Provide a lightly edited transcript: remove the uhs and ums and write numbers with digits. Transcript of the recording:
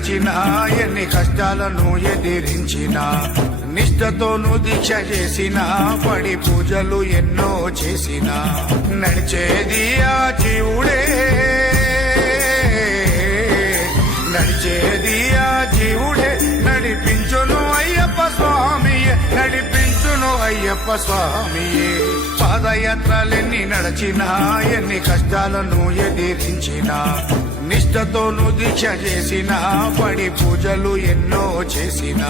నడచిన ఎన్ని కష్టాలను ఎదిరించిన నిష్ఠతోను దీక్ష చేసిన పడి పూజలు ఎన్నో చేసిన నడిచేది ఆ జీవుడే నడిచేది ఆ జీవుడే నడిపించును అయ్యప్ప స్వామియే నడిపించును అయ్యప్ప స్వామియే పాదయాత్రలెన్ని నడచినా ఎన్ని కష్టాలను ఎదిరించిన నిష్ఠతోను దీక్ష చేసిన పడి పూజలు ఎన్నో చేసిన